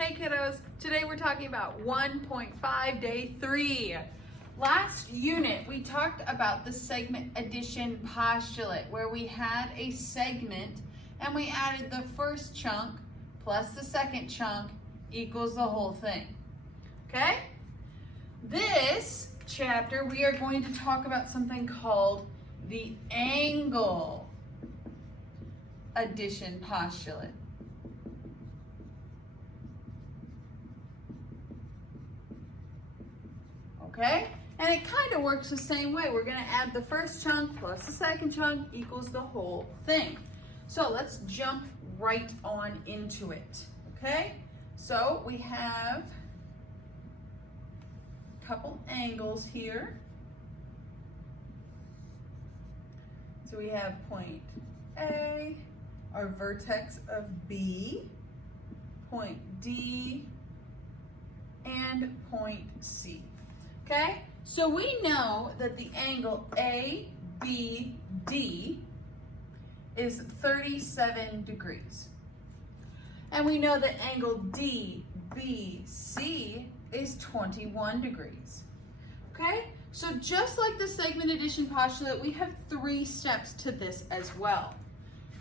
Hey kiddos, today we're talking about 1.5 day 3. Last unit we talked about the segment addition postulate where we had a segment and we added the first chunk plus the second chunk equals the whole thing. Okay? This chapter we are going to talk about something called the angle addition postulate. Okay? And it kind of works the same way. We're going to add the first chunk plus the second chunk equals the whole thing. So let's jump right on into it. Okay? So we have a couple angles here. So we have point A, our vertex of B, point D, and point C. Okay, so we know that the angle ABD is 37 degrees. And we know that angle DBC is 21 degrees. Okay, so just like the segment addition postulate, we have 3 steps to this as well.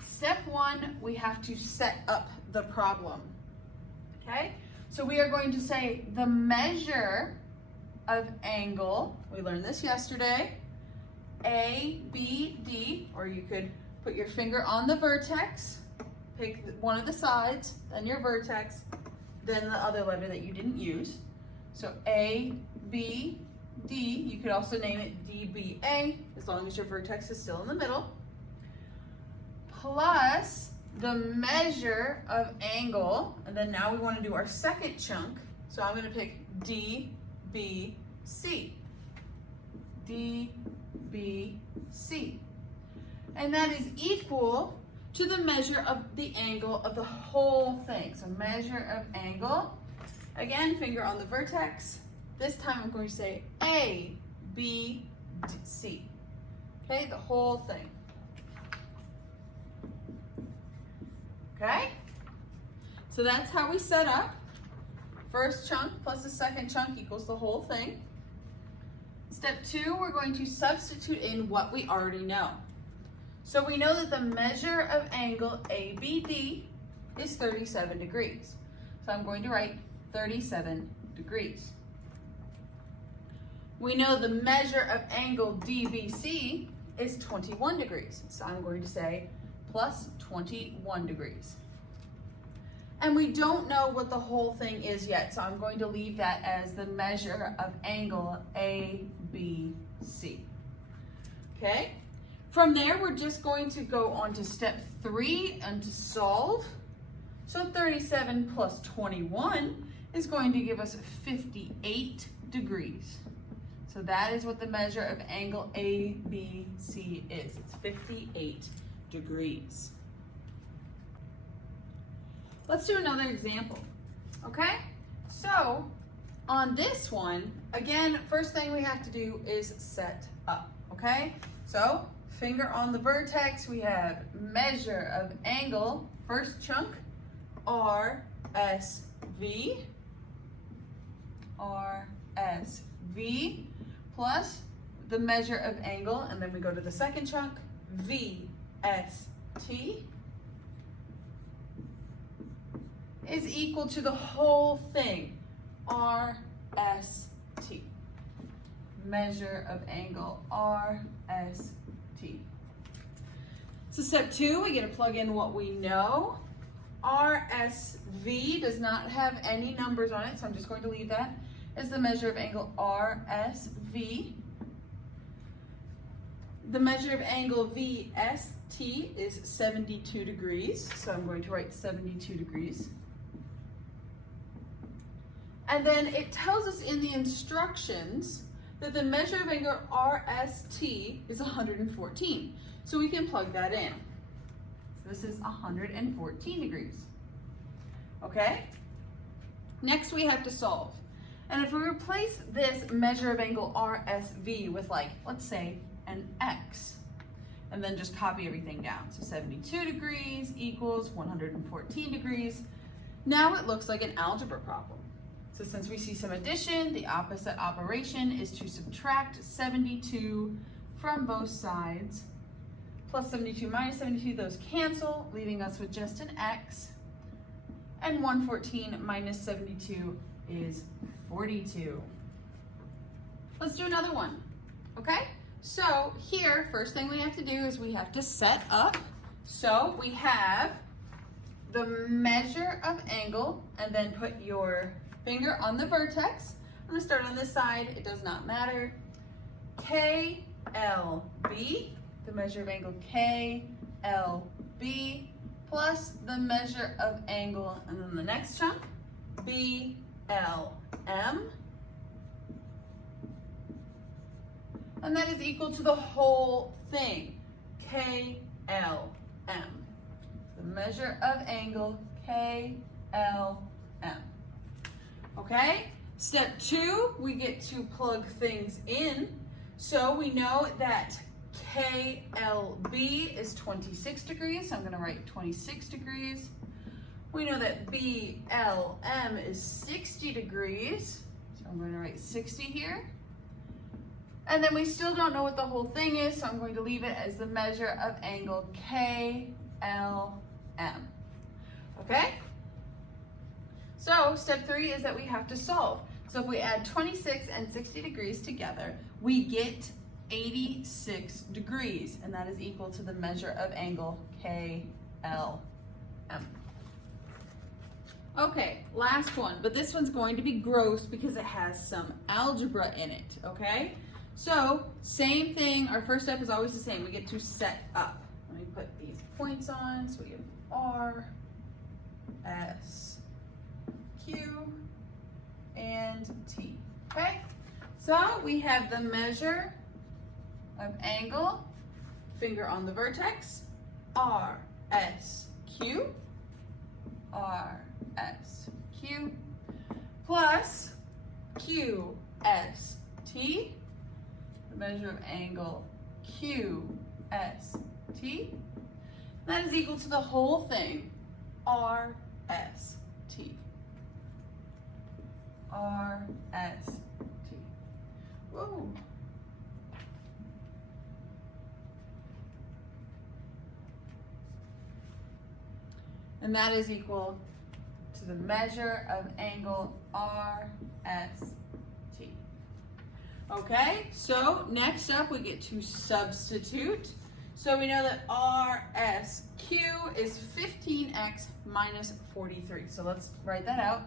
Step 1, we have to set up the problem. Okay, so we are going to say the measure of angle, we learned this yesterday, ABD, or you could put your finger on the vertex, pick one of the sides, then your vertex, then the other letter that you didn't use. So ABD, you could also name it DBA, as long as your vertex is still in the middle, plus the measure of angle, and then now we want to do our second chunk, so I'm going to pick DBC. DBC. And that is equal to the measure of the angle of the whole thing. So measure of angle. Again, finger on the vertex. This time I'm going to say ABC. Okay, the whole thing. Okay? So that's how we set up. First chunk plus the second chunk equals the whole thing. Step 2, we're going to substitute in what we already know. So we know that the measure of angle ABD is 37 degrees. So I'm going to write 37 degrees. We know the measure of angle DBC is 21 degrees. So I'm going to say plus 21 degrees. And we don't know what the whole thing is yet, so I'm going to leave that as the measure of angle ABC. Okay? From there, we're just going to go on to step 3 and to solve. So 37 plus 21 is going to give us 58 degrees. So that is what the measure of angle ABC is. It's 58 degrees. Let's do another example, okay? So on this one, again, first thing we have to do is set up, okay? So finger on the vertex, we have measure of angle, first chunk, RSV, plus the measure of angle, and then we go to the second chunk, VST, is equal to the whole thing, RST. Measure of angle, RST. So step 2, we get to plug in what we know. RSV does not have any numbers on it, so I'm just going to leave that as the measure of angle, RSV. The measure of angle VST is 72 degrees, so I'm going to write 72 degrees. And then it tells us in the instructions that the measure of angle RST is 114. So we can plug that in. So this is 114 degrees. Okay? Next we have to solve. And if we replace this measure of angle RSV with, like, let's say an X, and then just copy everything down. So 72 degrees equals 114 degrees. Now it looks like an algebra problem. So since we see some addition, the opposite operation is to subtract 72 from both sides. Plus 72 minus 72, those cancel, leaving us with just an x. And 114 minus 72 is 42. Let's do another one, okay? So here, first thing we have to do is we have to set up. So we have the measure of angle, and then put your finger on the vertex. I'm gonna start on this side, it does not matter. KLB, the measure of angle KLB, plus the measure of angle, and then the next chunk, BLM. And that is equal to the whole thing, KLM. The measure of angle KLM. Okay? Step 2, we get to plug things in. So we know that KLB is 26 degrees, so I'm going to write 26 degrees. We know that BLM is 60 degrees, so I'm going to write 60 here. And then we still don't know what the whole thing is, so I'm going to leave it as the measure of angle KLM. Okay? So step 3 is that we have to solve. So if we add 26 and 60 degrees together, we get 86 degrees, and that is equal to the measure of angle KLM. Okay, last one, but this one's going to be gross because it has some algebra in it, okay? So, same thing, our first step is always the same. We get to set up. Let me put these points on, so we have R, S, Q, and T, okay? So, we have the measure of angle, finger on the vertex, R, S, Q, R, S, Q, plus Q, S, T, the measure of angle QST. That is equal to the whole thing, RST. RST. Whoa. And that is equal to the measure of angle RST. Okay, so next up we get to substitute. So we know that RSQ is 15x minus 43. So let's write that out.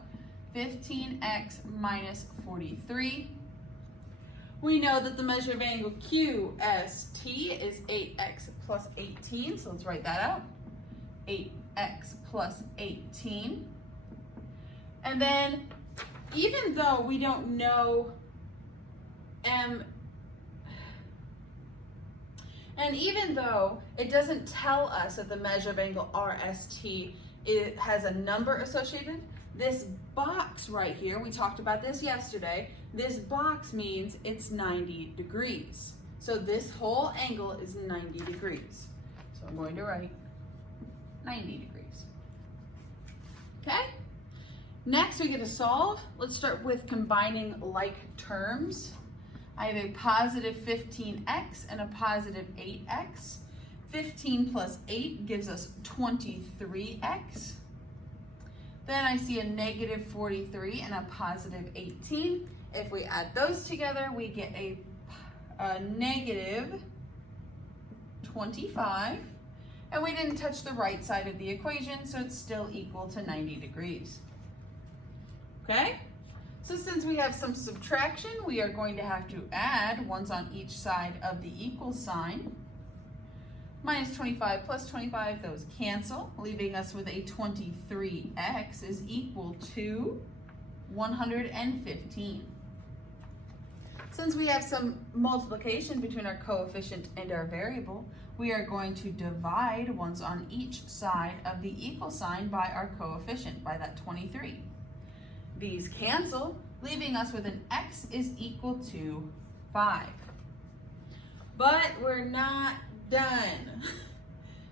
15x minus 43. We know that the measure of angle QST is 8x plus 18. So let's write that out. 8x plus 18. And then even though we don't know and even though it doesn't tell us that the measure of angle RST has a number associated, this box right here, we talked about this yesterday, this box means it's 90 degrees. So this whole angle is 90 degrees. So I'm going to write 90 degrees. Okay? Next we get to solve. Let's start with combining like terms. I have a positive 15x and a positive 8x. 15 plus 8 gives us 23x. Then I see a negative 43 and a positive 18. If we add those together, we get a negative 25. And we didn't touch the right side of the equation, so it's still equal to 90 degrees. Okay? So since we have some subtraction, we are going to have to add ones on each side of the equal sign. Minus 25 plus 25, those cancel, leaving us with a 23x is equal to 115. Since we have some multiplication between our coefficient and our variable, we are going to divide ones on each side of the equal sign by our coefficient, by that 23. These cancel, leaving us with an x is equal to 5. But we're not done.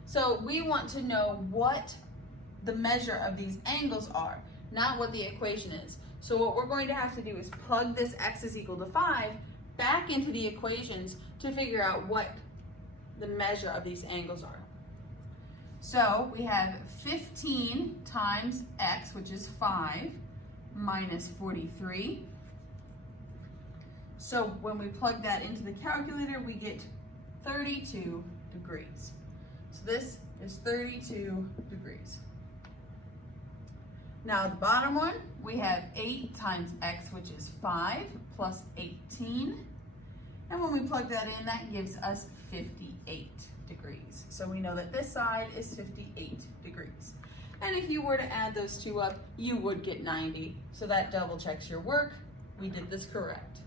So we want to know what the measure of these angles are, not what the equation is. So what we're going to have to do is plug this x is equal to 5 back into the equations to figure out what the measure of these angles are. So we have 15 times x, which is 5, minus 43. So when we plug that into the calculator, we get 32 degrees. So this is 32 degrees. Now the bottom one, we have 8 times x, which is 5, plus 18. And when we plug that in, that gives us 58 degrees. So we know that this side is 58 degrees. And if you were to add those two up, you would get 90. So that double checks your work. We did this correct.